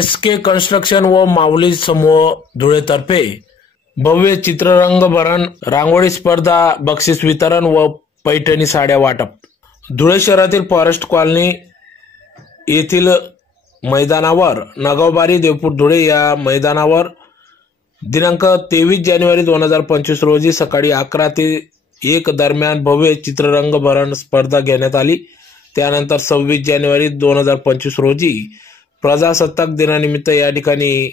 SK construction व माऊली समूह धुळेतर्फे भव्य चित्ररंग भरण, रांगोळी स्पर्धा, बक्षीस वितरण व पैठणी साड्या वाटप। धुळे शहरातील फॉरेस्ट कॉलनी येथील मैदानावर नगावबारी देवपूर धुळे या मैदानावर दिनांक 23 जानेवारी 2025 रोजी सकाळी 11 ते 1 दरम्यान भव्य चित्ररंग भरण स्पर्धा घेण्यात आली। त्यानंतर 26 जानेवारी 2025 रोजी प्रजासत्ताक दिनानिमित्त या ठिकाणी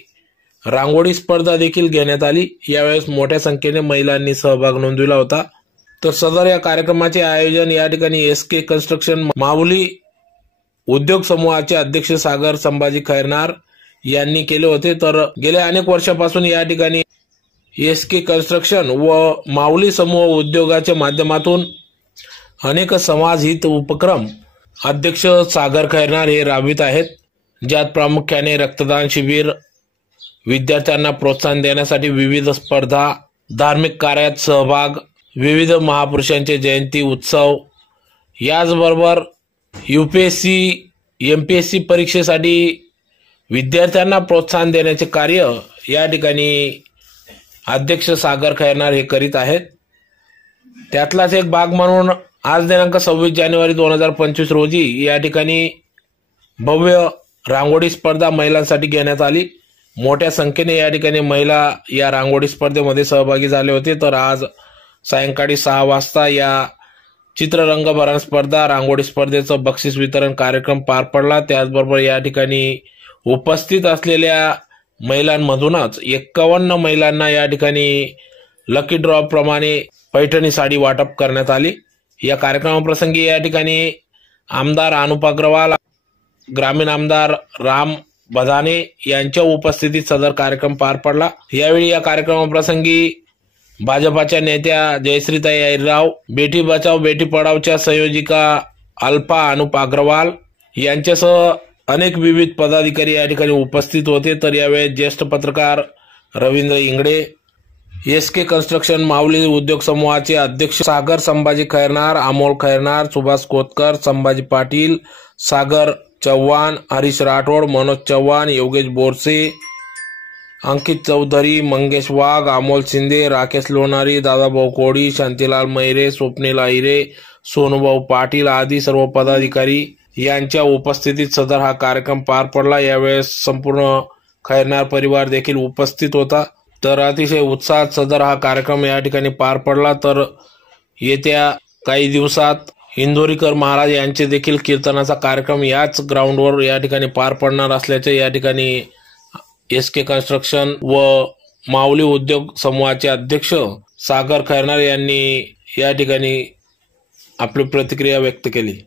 रांगोळी स्पर्धा देखील घेण्यात आली। यावेळेस मोठ्या संख्येने महिलांनी सहभाग नोंदविला होता। तर सदर या कार्यक्रमाचे आयोजन या ठिकाणी SK कन्स्ट्रक्शन माऊली उद्योग समूहाचे अध्यक्ष सागर संभाजी खैरनार यांनी केले होते। तर गेल्या अनेक वर्षापासून या ठिकाणी SK कन्स्ट्रक्शन व माऊली समूह उद्योगाच्या माध्यमातून अनेक समाज हित उपक्रम अध्यक्ष सागर खैरनार हे राबवित आहेत, ज्यात प्रामुख्याने रक्तदान शिबिर, विद्यार्थ्यांना प्रोत्साहन देण्यासाठी विविध स्पर्धा, धार्मिक कार्यात सहभाग, विविध महापुरुषांचे जयंती उत्सव, याचबरोबर UPSC MPSC परीक्षेसाठी विद्यार्थ्यांना प्रोत्साहन देण्याचे कार्य या ठिकाणी अध्यक्ष सागर खैरनार हे करीत आहेत। त्यातलाच एक भाग म्हणून आज दिनांक 26 जानेवारी 2025 रोजी या ठिकाणी भव्य रांगोळी स्पर्धा महिलांसाठी घेण्यात आली। मोठ्या संख्येने या ठिकाणी महिला या रांगोळी स्पर्धेमध्ये सहभागी झाले होते। तर आज सायंकाळी 6 वाजता या चित्ररंग भरण स्पर्धा, रांगोळी स्पर्धेचं बक्षीस वितरण कार्यक्रम पार पडला। त्याचबरोबर या ठिकाणी उपस्थित असलेल्या महिलांमधूनच 51 महिलांना या ठिकाणी लकी ड्रॉ प्रमाणे पैठणी साडी वाटप करण्यात आली। या कार्यक्रमाप्रसंगी या ठिकाणी आमदार अनुप अग्रवाल, ग्रामीण आमदार राम बधाने यांच्या उपस्थितीत सदर कार्यक्रम पार पडला। यावेळी या कार्यक्रमाप्रसंगी भाजपाच्या नेत्या जयश्रीताई अहिरराव, बेटी बचाओ बेटी पढाओच्या संयोजिका अल्फा अनुप अग्रवाल यांच्यासह अनेक विविध पदाधिकारी या ठिकाणी उपस्थित होते। तर यावेळी ज्येष्ठ पत्रकार रवींद्र इंगडे, SK कन्स्ट्रक्शन माऊली उद्योग समूहाचे अध्यक्ष सागर संभाजी खैरनार, अमोल खैरनार, सुभाष कोतकर, संभाजी पाटील, सागर चव्हाण, हरीश राठोड, मनोज चव्हाण, योगेश बोरसे, अंकित चौधरी, मंगेश वाघ, अमोल शिंदे, राकेश लोणारी, दादाभाऊ कोडी, शांतीलाल मैरे, स्वप्नील अहिरे, सोनूभाऊ पाटील आदी सर्व पदाधिकारी यांच्या उपस्थितीत सदर हा कार्यक्रम पार पडला। यावेळेस संपूर्ण खैरनार परिवार देखील उपस्थित होता। तर अतिशय उत्साहात सदर हा कार्यक्रम या ठिकाणी पार पडला। तर येत्या काही दिवसात इंदोरीकर महाराज यांचे देखील कीर्तनाचा कार्यक्रम याच ग्राउंडवर या ठिकाणी पार पडणार असल्याचे या ठिकाणी SK कन्स्ट्रक्शन व माऊली उद्योग समूहाचे अध्यक्ष सागर खैरनार यांनी या ठिकाणी आपली प्रतिक्रिया व्यक्त केली।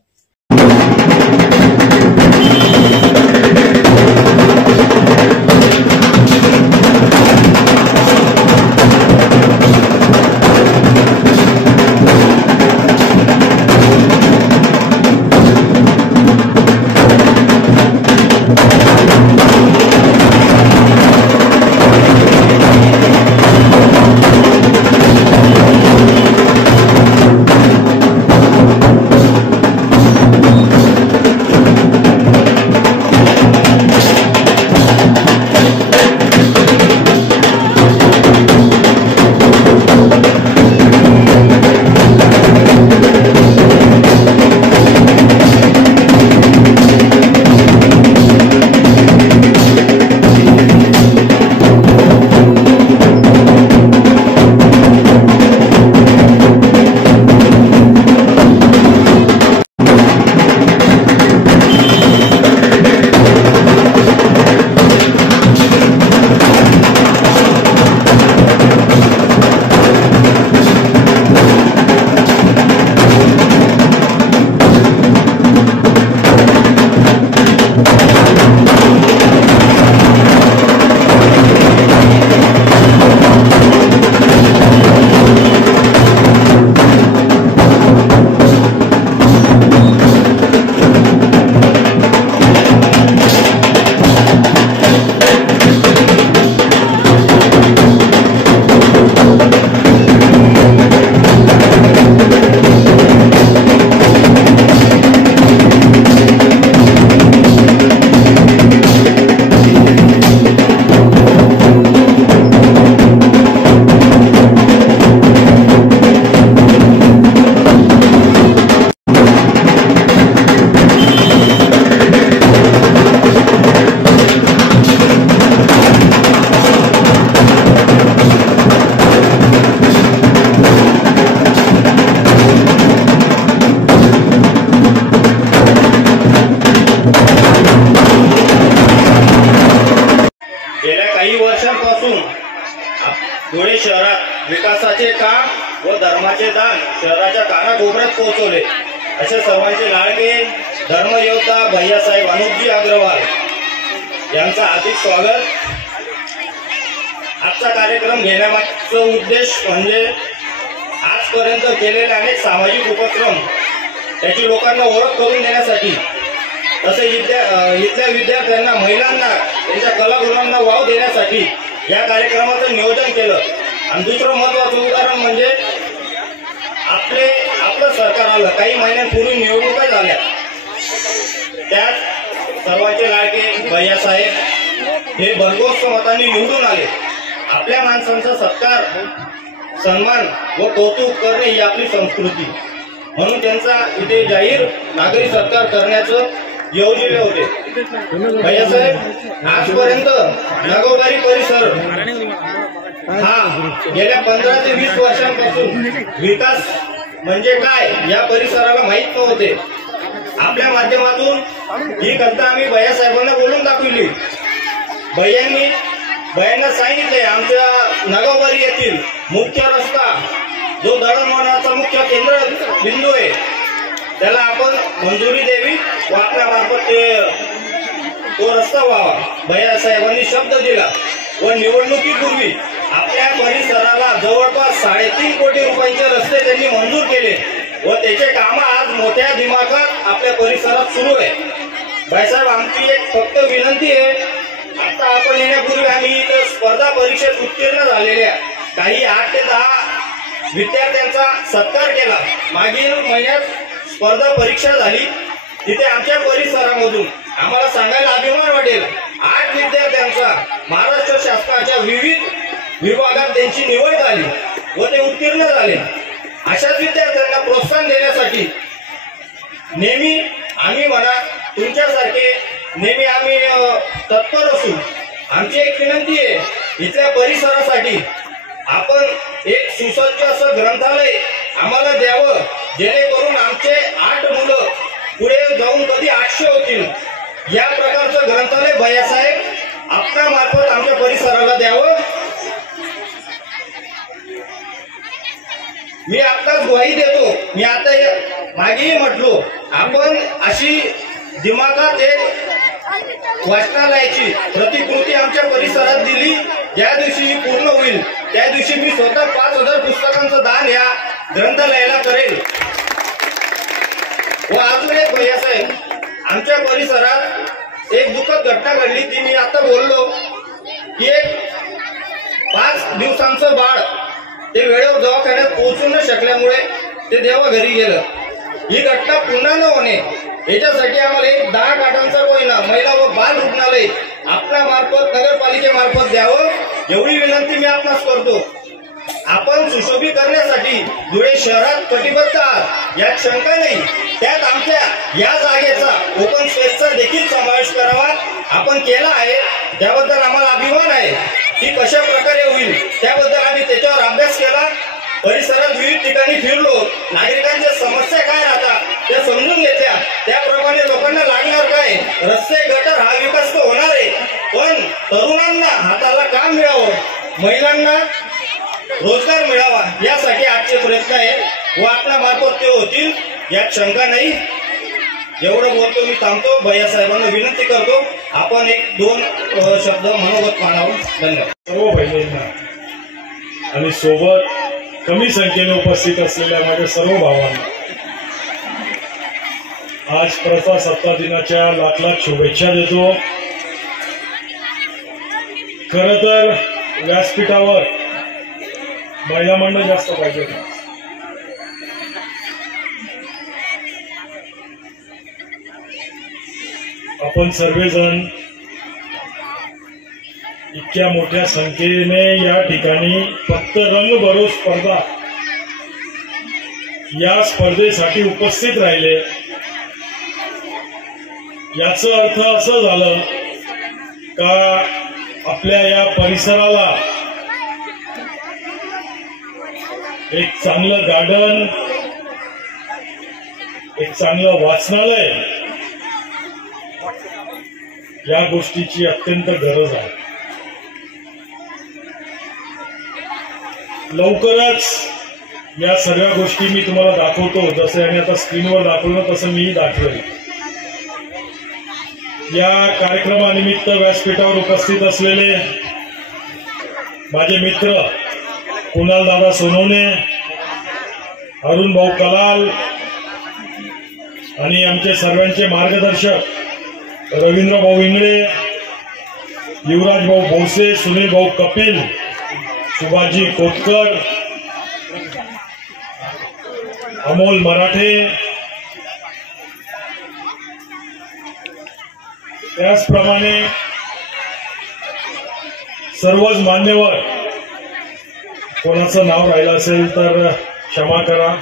धुळे शहरात विकासाचे काम व धर्माचे दान शहराच्या कानाकोपऱ्यात पोहोचवले असे सर्वांचे लाडके धर्मयोद्धा भैयासाहेब अनुपजी अग्रवाल यांचा हार्दिक स्वागत। आजचा कार्यक्रम घेण्यामागचा उद्देश म्हणजे आजपर्यंत केलेले अनेक सामाजिक उपक्रम त्याची लोकांना ओळख करून देण्यासाठी, तसे इथल्या विद्यार्थ्यांना, महिलांना, त्यांच्या कलागुणांना वाव देण्यासाठी या कार्यक्रमाचं नियोजन केलं। आणि दुसरं महत्त्वाचं उदाहरण म्हणजे आपलं सरकार आलं, काही महिन्यांपूर्वी निवडणुका झाल्या, त्यात सर्वांचे लाडके भैयासाहेब हे भरघोस मतांनी निवडून आले। आपल्या माणसांचा सत्कार, सन्मान व कौतुक करणे ही आपली संस्कृती, म्हणून त्यांचा इथे जाहीर नागरी सत्कार करण्याचं योजले होते। भैयासाहेब आजपर्यंत नगरवाडी परिसर हा गेल्या 15 ते 20 वर्षांपासून विकास म्हणजे काय या परिसराला माहीत नव्हते। आपल्या माध्यमातून ही कथा आम्ही भैयासाहेबांना बोलून दाखवली। भैयांना सांगितले आमच्या नगाववाडी येथील मुख्य रस्ता जो दळणवळणाचा मुख्य केंद्र बिंदू आहे त्याला आपण मंजुरी द्यावी व आपल्या मार्फत तो रस्ता व्हावा। भैयासाहेबांनी शब्द दिला व निवडणुकीपूर्वी आपल्या परिसराला जवळपास 3.5 कोटी रुपयांचे रस्ते त्यांनी मंजूर केले व त्याचे काम आज मोठ्या दिमाखात आपल्या परिसरात सुरू आहे। भाईसाहेब, आमची एक फक्त विनंती आहे, आता आपण येण्यापूर्वी आम्ही इथं स्पर्धा परीक्षेत उत्तीर्ण झालेल्या काही 8 ते 10 विद्यार्थ्यांचा सत्कार केला। मागील महिन्यात स्पर्धा परीक्षा झाली, तिथे आमच्या परिसरामधून आम्हाला सांगायला अभिमान वाटेल 8 विद्यार्थ्यांचा महाराष्ट्र शासनाच्या विविध विभागात त्यांची निवड झाली व ते उत्तीर्ण झाले। अशाच विद्यार्थ्यांना प्रोत्साहन देण्यासाठी नेहमी आम्ही म्हणा तुमच्यासारखे नेहमी आम्ही तत्पर असू। आमची एक विनंती आहे, इथल्या परिसरासाठी आपण एक सुसज्ज असं ग्रंथालय आम्हाला द्यावं, जेणेकरून आमचे 8 मुलं पुढे जाऊन कधी 800 होतील। या प्रकारचं ग्रंथालय भैयासाहेब आपल्या मार्फत आमच्या परिसराला द्यावं। मी आत्ताच ग्वाही देतो, मी आता मागेही म्हटलो, आपण अशी दिमागात एक वाचनालयाची प्रतिकृती आमच्या परिसरात दिली, ज्या दिवशी ही पूर्ण होईल त्या दिवशी मी स्वतः 5000 पुस्तकांचं दान या ग्रंथालयाला करेल। व अजून एक भैयासाहेब, आमच्या परिसरात एक दुःखद घटना घडली, ती मी आता बोललो की एक 5 दिवसांचं बाळ ते वेळेवर दवाखान्यात पोहोचू न शकल्यामुळे ते देवाघरी गेलं। ही घटना पुन्हा न होणे याच्यासाठी आम्हाला एक 10 खाटांचा कोयना महिला व बाल रुग्णालय आपल्या मार्फत नगरपालिकेमार्फत द्यावं, एवढी विनंती मी आपणास करतो। आपण सुशोभित करण्यासाठी धुळे शहरात कटिबद्ध आहात यात शंका नाही, त्यात आमच्या या जागेचा ओपन स्पेसचा देखील समावेश करावा आपण केला आहे, त्याबद्दल आम्हाला अभिमान आहे। ती कशा प्रकारे होईल त्याबद्दल आम्ही त्याच्यावर अभ्यास केला, परिसरात विविध ठिकाणी फिरलो, नागरिकांच्या समस्या काय राहतात त्या समजून घेतल्या, त्याप्रमाणे लोकांना लागणार काय, रस्ते गटर हा विकास तर होणार आहे, पण तरुणांना हाताला काम मिळावं, महिलांना रोजगार मिळावा यासाठी आजचे प्रयत्न आहे व आपल्या मार्फत ते होतील यात शंका नाही। एवढं बोलतो, मी थांबतो। भैयासाहेबांना विनंती करतो आपण 1-2 शब्द मनोगत मांडावं। धन्यवाद। सर्व बहिणींना आणि सोबत कमी संख्येने उपस्थित असलेल्या माझ्या सर्व भावांना आज प्रजासत्ताक दिनाच्या लाख शुभेच्छा देतो। खरं तर व्यासपीठावर महिला मंडळ जास्त पाहिजे, आपण सर्वजण इतक्या मोठ्या संख्येने या ठिकाणी फक्त रंगभरो स्पर्धा या स्पर्धेसाठी उपस्थित राहिले, याचा अर्थ असं झालं का आपल्या या परिसराला एक चांगलं गार्डन, एक चांगलं वाचनालय या गोष्टीची अत्यंत गरज आहे। लवकरच या सर्व गोष्टी मी तुम्हाला दाखवतो. जसं याने आता स्क्रीनवर दाखवलं तसं मी दाखवेल. या कार्यक्रमानिमित्त व्यासपीठावर उपस्थित असलेले माझे मित्र कुणाल दादा सोनवणे, अरुण भाऊ कलाल आणि आमचे सर्वांचे मार्गदर्शक रवींद्र भाऊ इंगळे, युवराज भाऊ भोसे, सुनील भाऊ कपिल, सुभाषजी कोतकर, अमोल मराठे, त्याचप्रमाणे सर्वच मान्यवर. कोणाचं नाव राहिलं असेल तर क्षमा करा.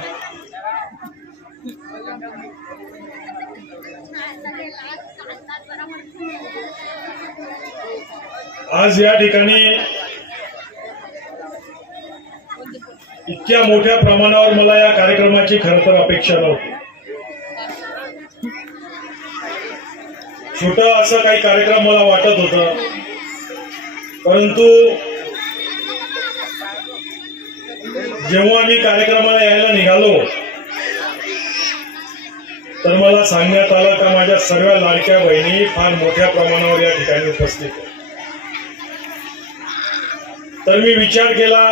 आज या ठिकाणी इतक्या मोठ्या प्रमाणावर मला या कार्यक्रमाची खरं तर अपेक्षा नव्हती. छोटा असा काही कार्यक्रम मला वाटत होता, परंतु जेव्हा मी कार्यक्रमाला यायला निघालो तर मला सांगण्यात आलं का माझ्या सर्व लाडक्या बहिणी फार मोठ्या प्रमाणावर या ठिकाणी उपस्थित आहेत. तर मी विचार केला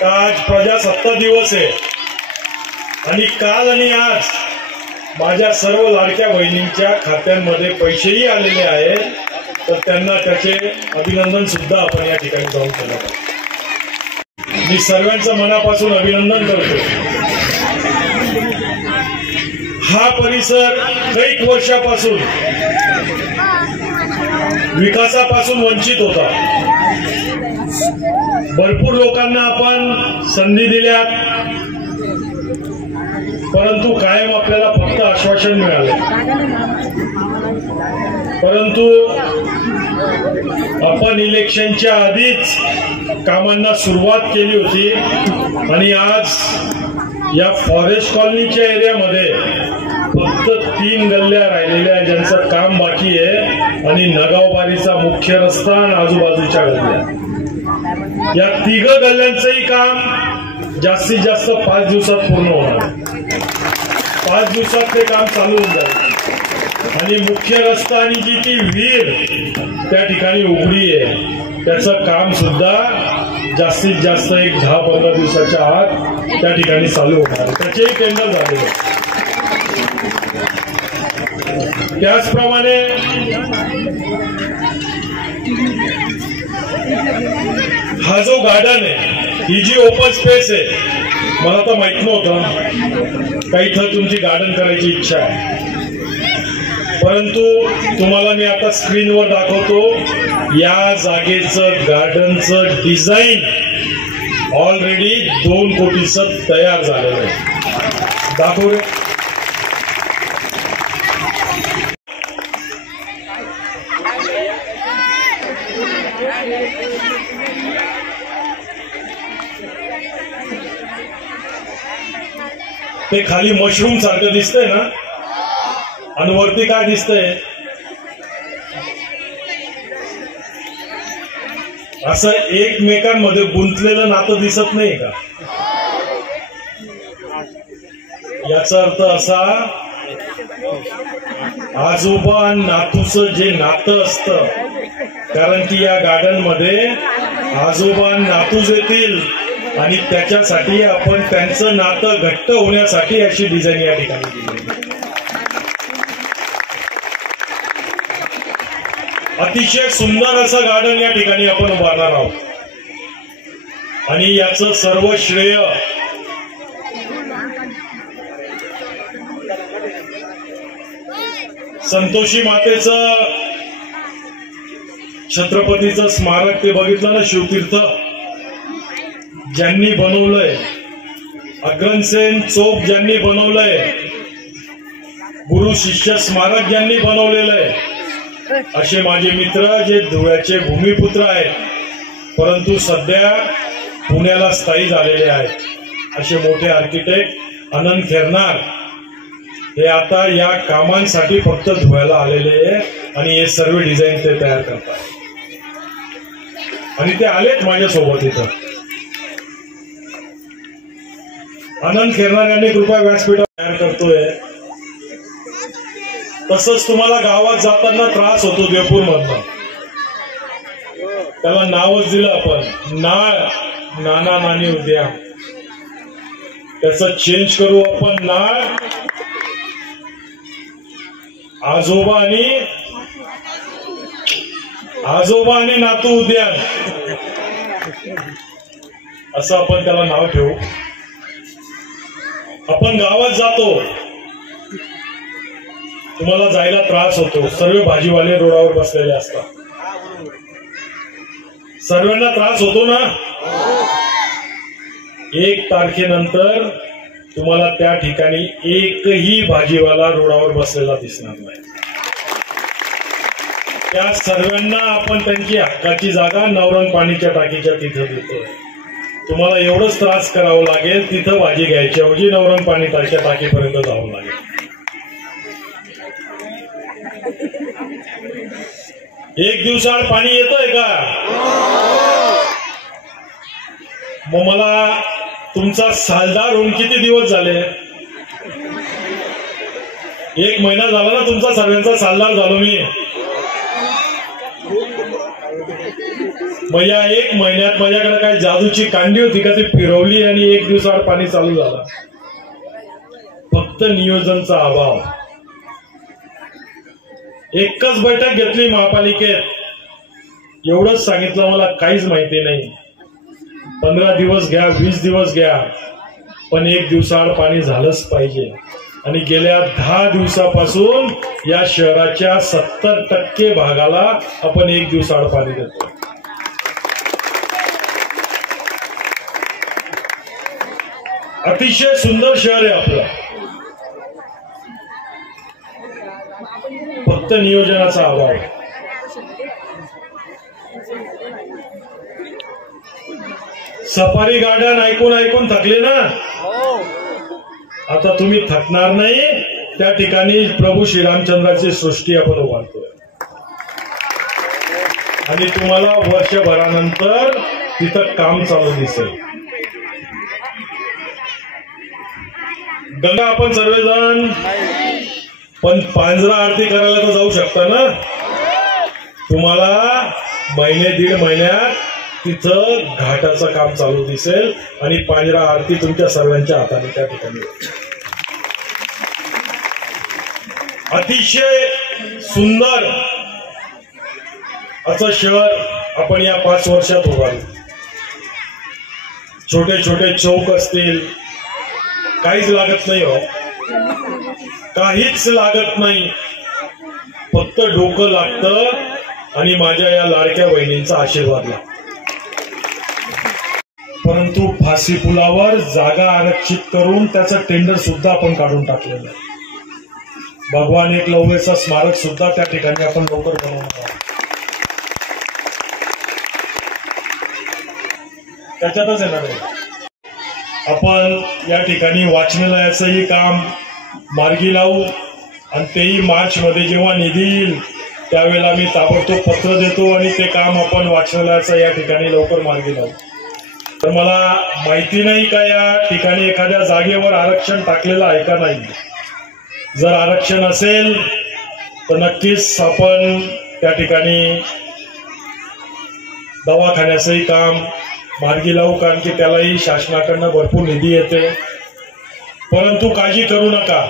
का आज प्रजासत्ताक दिवस आहे आणि काल आणि आज माझ्या सर्व लाडक्या बहिणींच्या खात्यांमध्ये पैसेही आलेले आहेत, तर त्यांना त्याचे अभिनंदन सुद्धा आपण या ठिकाणी जाऊन केलं पाहिजे. मी सर्वांचं मनापासून अभिनंदन करतो. हा परिसर कैक वर्षापासून विकासापासून वंचित होता. भरपूर लोकांना आपण संधी दिल्यात, परंतु कायम आपल्याला फक्त आश्वासन मिळाले. परंतु आपण इलेक्शनच्या आधीच कामांना सुरुवात केली होती आणि आज या फॉरेस्ट कॉलनीच्या एरियामध्ये फक्त 3 गल्ल्या राहिलेल्या ज्यांचं काम बाकी आहे आणि नगावबारीचा मुख्य रस्ता आणि आजूबाजूच्या गल्ल्या. या 3 गल्ल्यांचंही काम जास्तीत जास्त 5 दिवसात पूर्ण होणार. 5 दिवसात ते काम चालू होऊन जाईल आणि मुख्य रस्ता आणि जी ती विहीर त्या ठिकाणी उघडी आहे त्याचं काम सुद्धा जास्तीत जास्त एक 10-15 दिवसाच्या आत त्या ठिकाणी चालू होणार. त्याचेही टेंडर झालेले. त्याचप्रमाणे हा जो गार्डन आहे, ही जी ओपन स्पेस आहे, मला तर माहित नव्हतं का इथं तुमची गार्डन करायची इच्छा आहे. परंतु तुम्हाला मी आता स्क्रीनवर दाखवतो. या जागेचं गार्डनचं डिझाईन ऑलरेडी 2 कोटीचं तयार झालेलं आहे. दाखवू रे. ते खाली मशरूम सारखं दिसतंय ना, आणि वरती काय दिसतंय, असं एकमेकांमध्ये गुंतलेलं नातं दिसत नाही का? याचा अर्थ असा, आजोबा नातूचं जे नातं असतं, कारण की या गार्डन मध्ये आजोबा नातूच येतील आणि त्याच्यासाठी आपण त्यांचं नातं घट्ट होण्यासाठी अशी डिझाईन या ठिकाणी केली. अतिशय सुंदर असं गार्डन या ठिकाणी आपण उभारणार आहोत आणि याचं सर्व श्रेय संतोषी मातेचं छत्रपतीचं स्मारक ते बघितलं ना, शिवतीर्थ ज्यांनी बनवलंय, अग्रसेन चौक ज्यांनी बनवलंय, गुरु शिष्य स्मारक ज्यांनी बनवलेलं आहे, असे माझे मित्र जे धुळ्याचे भूमिपुत्र आहेत परंतु सध्या पुण्याला स्थायी झालेले आहेत, असे मोठे आर्किटेक्ट अनंत खेरनार हे आता या कामांसाठी फक्त धुळ्याला आलेले आहे आणि हे सर्व डिझाईन ते तयार करतात आणि ते आलेत माझ्यासोबत इथं. आनंद खेरणार यांनी कृपया व्यासपीठ तयार करतोय. तसंच तुम्हाला गावात जाताना त्रास होतो देवपूर मधनं, त्याला नावच दिलं आपण नाळ नाना नानी उद्या, त्याचं चेंज करू आपण नाळ आजोबा आणि नातू उद्यान, असं आपण त्याला नाव ठेवू. आपण गावात जातो, तुम्हाला जायला त्रास होतो, सर्व भाजीवाले रोडावर बसलेले असतात, सर्वांना त्रास होतो ना. 1 तारखेनंतर तुम्हाला त्या ठिकाणी एकही भाजीवाला रोडावर बसलेला दिसणार नाही. त्या सर्वांना आपण त्यांची हक्काची जागा नवरंग पाणीच्या टाकीच्या तिथं देतोय. तुम्हाला एवढंच त्रास करावं लागेल, तिथं भाजी घ्यायची ऐवजी नवरंग पाणी टाकीपर्यंत जावं लागेल. एक दिवसाआड पाणी येतंय का? मग मला तुमचा सालदार होऊन किती दिवस झाले? 1 महिना झाला ना तुमचा सर्वांचा सालदार झालो मी. मग या 1 महिन्यात माझ्याकडे काय जादूची कांडी होती का? ती फिरवली आणि 1 दिवसाआड पाणी चालू झालं. फक्त नियोजनचा अभाव. एकच बैठक घेतली महापालिकेत, एवढंच सांगितलं मला काहीच माहिती नाही. 15 दिवस घ्या, 20 दिवस घ्या, पण 1 दिवसाआड पाणी झालंच पाहिजे. आणि गेल्या 10 दिवसापासून या शहराच्या 70% भागाला आपण 1 दिवसाआड पाणी देतो. अतिशय सुंदर शहर आहे आपलं, फक्त नियोजनाचा अभाव. सफारी गार्डन ऐकून थकले ना? आता तुम्ही थकणार नाही. त्या ठिकाणी प्रभू श्रीरामचंद्राची सृष्टी आपण उभारतोय आणि तुम्हाला वर्षभरानंतर तिथं काम चालू दिसेल. गंगा आपण सर्वजण पण पांजरा आरती करायला तर जाऊ शकता ना? तुम्हाला 1-1.5 महिन्यात तिथं घाटाचं काम चालू दिसेल आणि पांजरा आरती तुमच्या सर्वांच्या हाताने त्या ठिकाणी. अतिशय सुंदर असं शहर आपण या 5 वर्षात उभारलं. छोटे छोटे चौक असतील, काहीच लागत नाही हो, काहीच लागत नाही. फक्त डोकं लागतं आणि माझ्या या लाडक्या बहिणींचा आशीर्वाद लागतो. परंतु फाशी पुलावर जागा आरक्षित करून त्याचं टेंडर सुद्धा आपण काढून टाकलेलं आहे. भगवान एकलव्यचं स्मारक सुद्धा त्या ठिकाणी आपण लवकर बनवणार आहोत. त्याच्यातच येणार आहे. आपण या ठिकाणी वाचनालयाचंही काम मार्गी लावू आणि तेही मार्च मध्ये जेव्हा निधी येईल त्यावेळेला मी ताबडतोब पत्र देतो आणि ते काम आपण वाचनालयाचं या ठिकाणी लवकर मार्गी लावू. तर मला माहिती नाही का या ठिकाणी एखाद्या जागेवर आरक्षण टाकलेलं आहे का नाही. जर आरक्षण असेल तर नक्कीच आपण त्या ठिकाणी दवाखान्याचंही काम मार्गी लावू, कारण की त्यालाही शासनाकडनं भरपूर निधी येते. परंतु काळजी करू नका,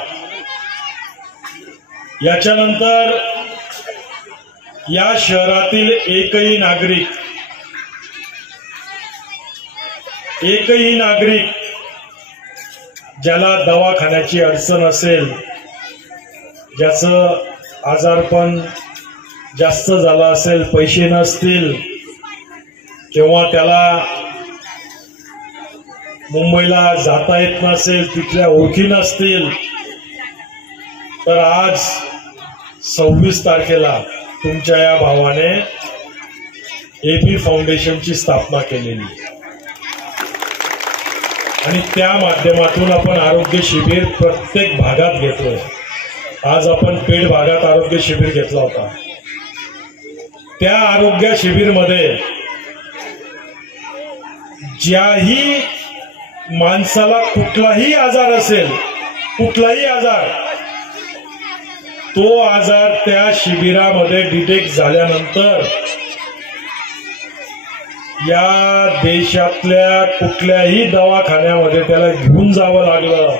याच्यानंतर या शहरातील एकही नागरिक ज्याला दवाखान्याची अडचण असेल, ज्याचं आजारपण जास्त झालं असेल, पैसे नसतील किंवा त्याला मुंबईला जाता येत नसेल, तिथल्या ओळखी नसतील, तर आज 26 तारखेला तुमच्या या भावाने एपी फाउंडेशनची स्थापना केलेली आणि त्या माध्यमातून आपण आरोग्य शिबिर प्रत्येक भागात घेतोय. आज आपण पेड भागात आरोग्य शिबिर घेतला होता. त्या आरोग्य शिबिरमध्ये ज्याही माणसाला कुठलाही आजार असेल, कुठलाही आजार, तो आजार त्या शिबिरामध्ये डिटेक्ट झाल्यानंतर या देशातल्या कुठल्याही दवाखान्यामध्ये त्याला घेऊन जावं लागलं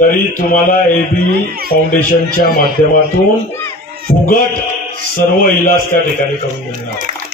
तरी तुम्हाला एबी फाउंडेशनच्या माध्यमातून फुकट सर्व इलाज त्या ठिकाणी करून मिळणार.